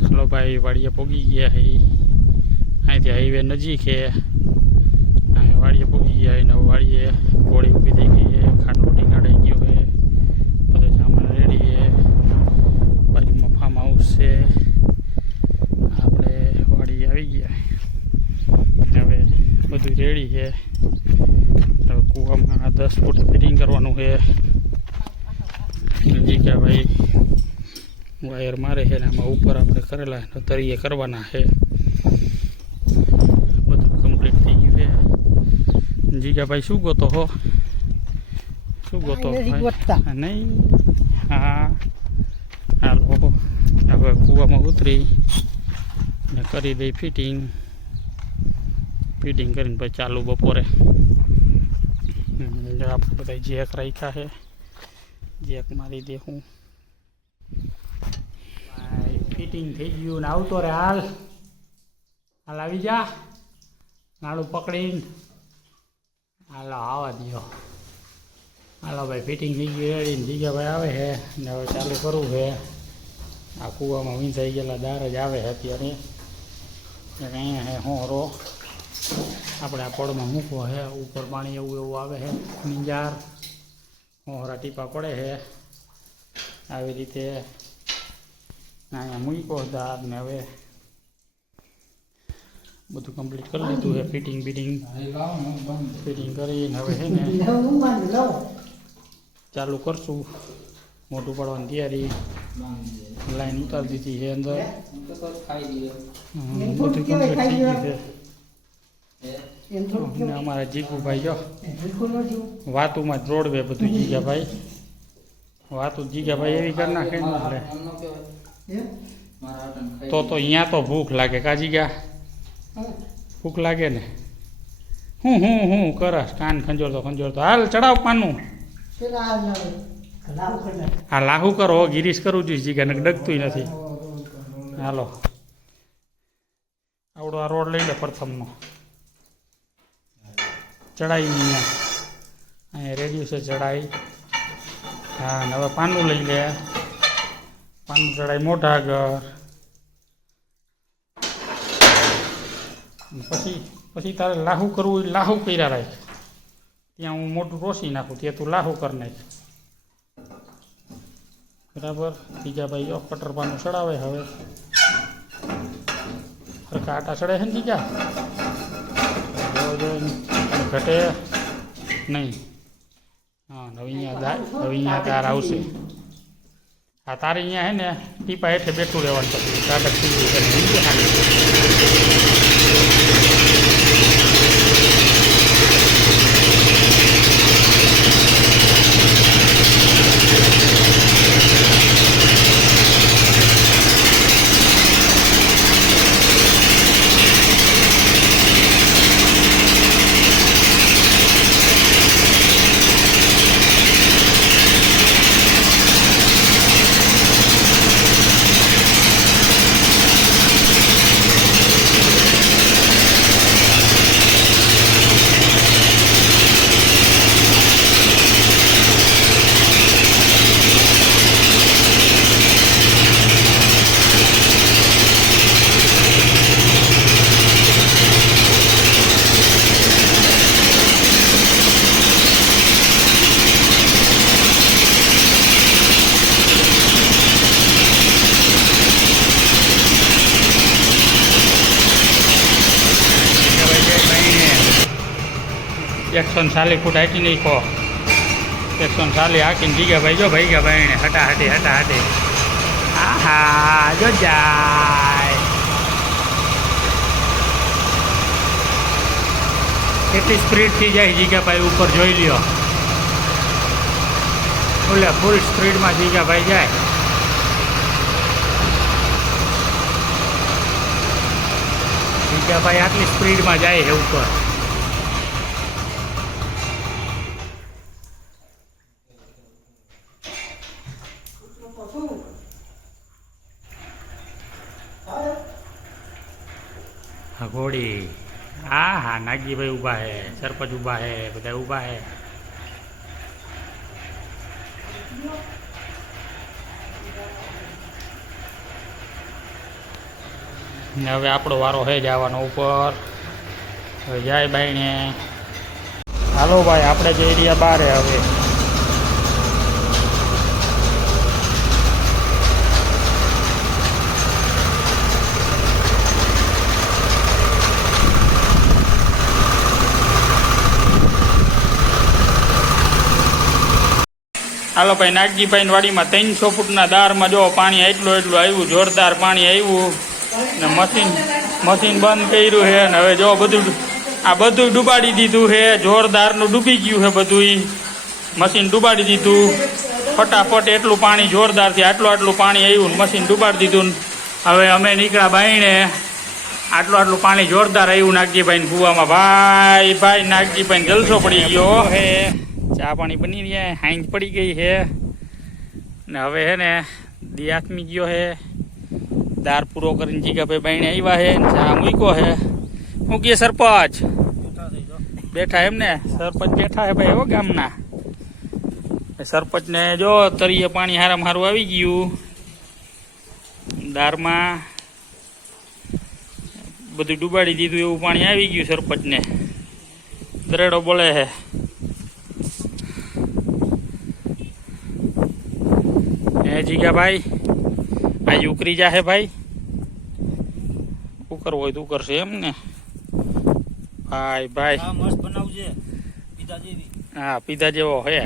चलो भाई वाड़िया पोगी गया है अँ हाईवे नजीक है वाड़िए पोगी गया है वाड़िए घोड़ी ऊभी थी गई है खाटलो टींगाड़ाई गयो है बधो सामान रेडी है बाजू में फार्म हाउस से आपणे वाड़ी आई गया हवे बधु रेडी है कुआ में 10 फूट फिटिंग करवानुं है जी क्या भाई वायर मारे है आम ऊपर आपणे करेला तरीए करवाना है बधु कम्प्लीट थी गयुं है जी क्या भाई शू गोतो हो शू गोतो नहीं हाँ हालो हवे कुआ में उतरी ने करी दई फिटिंग फिटिंग करीने पछी चालू बपोरे आपणे बधाय जेक राख्या है जेक मारी देहूँ फिटिंग थी गयु ने आवतो रे हाल हाल आवी जा नाड़ू पकड़ीने हालो आवा दियो हालो भाई फिटिंग थी गई रेडी थी गया भाई आवे है ने हवे चालू करवू है आ कुआ में वींधाई गेला दार ज आवे है अत्यारे अहींया है होरो આપણે આ પડમાં મૂકવો है ऊपर पानी એવું એવું આવે है नींजार હોરા ટીપા પડે है આવી રીતે અહીંયા મૂક્યો દાર ને હવે બધું કમ્પ્લીટ કરી લીધું है फिटिंग बीटिंग फिटिंग કરીને હવે છે ને ચાલુ કરશું મોટું પડવાની તૈયારી લાઈન ઉતારી દીધી છે અંદર બધું કમ્પ્લીટ થઈ ગયું છે अमारा जीकू भाई जो वातू में जोड़वे बधु जीगा भाई वातू जीगा भाई एवी कर नाखे तो अँ तो भूख लगे का जीगा भूख लगे ने हूँ हूँ हूँ करस कान खंजोर तो हाल चढ़ाव पानू हाँ लाहू करो गिरीश करू जुईश जीगा ने डगतुं नथी हालो आवड़ो आ रोड लई ले प्रथम नो चढ़ाई नहीं है अँ रेडियो से चढ़ाई हाँ हवे पानू लई ले पानू चढ़ाई मोटा घर पछी पछी तारे लाहू करवू लाहू कर्या राख त्यां हूँ मोटू रोसी नाखूँ त्यां तू लाहू कर नाख बराबर बीजा भाई जो कटर पानू चढ़ावे हवे हरखा आटा चढ़े है बीजा घटे नहीं हाँ अँ तार आवशे हाँ तारे अँ है ने टीपा हेठे बेठू रहेवानुं पछी टाटक थी एक 140 फूट हाटी नहीं को 140 हाकी जीगा भाई जो भाई गया भाई हटा हटे आहा जो जाए कितनी स्पीड थी जाए जीगा भाई ऊपर जोई लियो बोले फूल स्पीड में जीगा भाई जाए जीगा भाई आटली स्पीड में जाए है ऊपर घोड़ी हाँ हाँ नागी भाई ऊभा है सरपंच ऊभा है बधा ऊभा है ને હવે આપણો વારો હે જવાનો ઉપર. હવે જાય બાઈને. હાલો ભાઈ આપણે જઈ રહ્યા બારે હવે. હાલો ભાઈ નાગજીભાઈ વાડીમાં 300 ફૂટના દારમાં જો પાણી એટલું આવ્યું, જોરદાર પાણી આવ્યું ને મશીન બંધ કર્યું છે. ને હવે જો બધું ડૂબાડી દીધું છે, જોરદારનું ડૂબી ગયું છે બધું. મશીન ડૂબાડી દીધું ફટાફટ, એટલું પાણી જોરદારથી આટલું પાણી આવ્યું, મશીન ડૂબાડી દીધું. હવે અમે નીકળ્યા બાઈને. આટલું પાણી જોરદાર આવ્યું નાગજીભાઈ કૂવામાં. ભાઈ નાગજીભાઈ જલસો પડી ગયો હે. ચા પાણી બની રહ્યા, હાંજ પડી ગઈ છે ને હવે હે ને દી આથમી ગયો હે. દાર પૂરો કરીને જીગાભાઈ બાઈને આવ્યા હે, ચા મૂક્યો હે. શું કે સરપંચ બેઠા એમ ને? સરપંચ બેઠા હે ભાઈ એવો ગામના. સરપંચ ને જો તરીએ પાણી હારામાં હારું આવી ગયું. દારમાં બધું ડૂબાડી દીધું એવું પાણી આવી ગયું સરપંચ ને. દરેડો બોલે હે. જીગા ભાઈ આજ ઉકરી જાહે ભાઈ. ઉકર હોય તો ઉકરશે એમ ને ભાઈ. મસ્ત બનાવજે, પીધા જેવી. હા પીધા જેવો હે.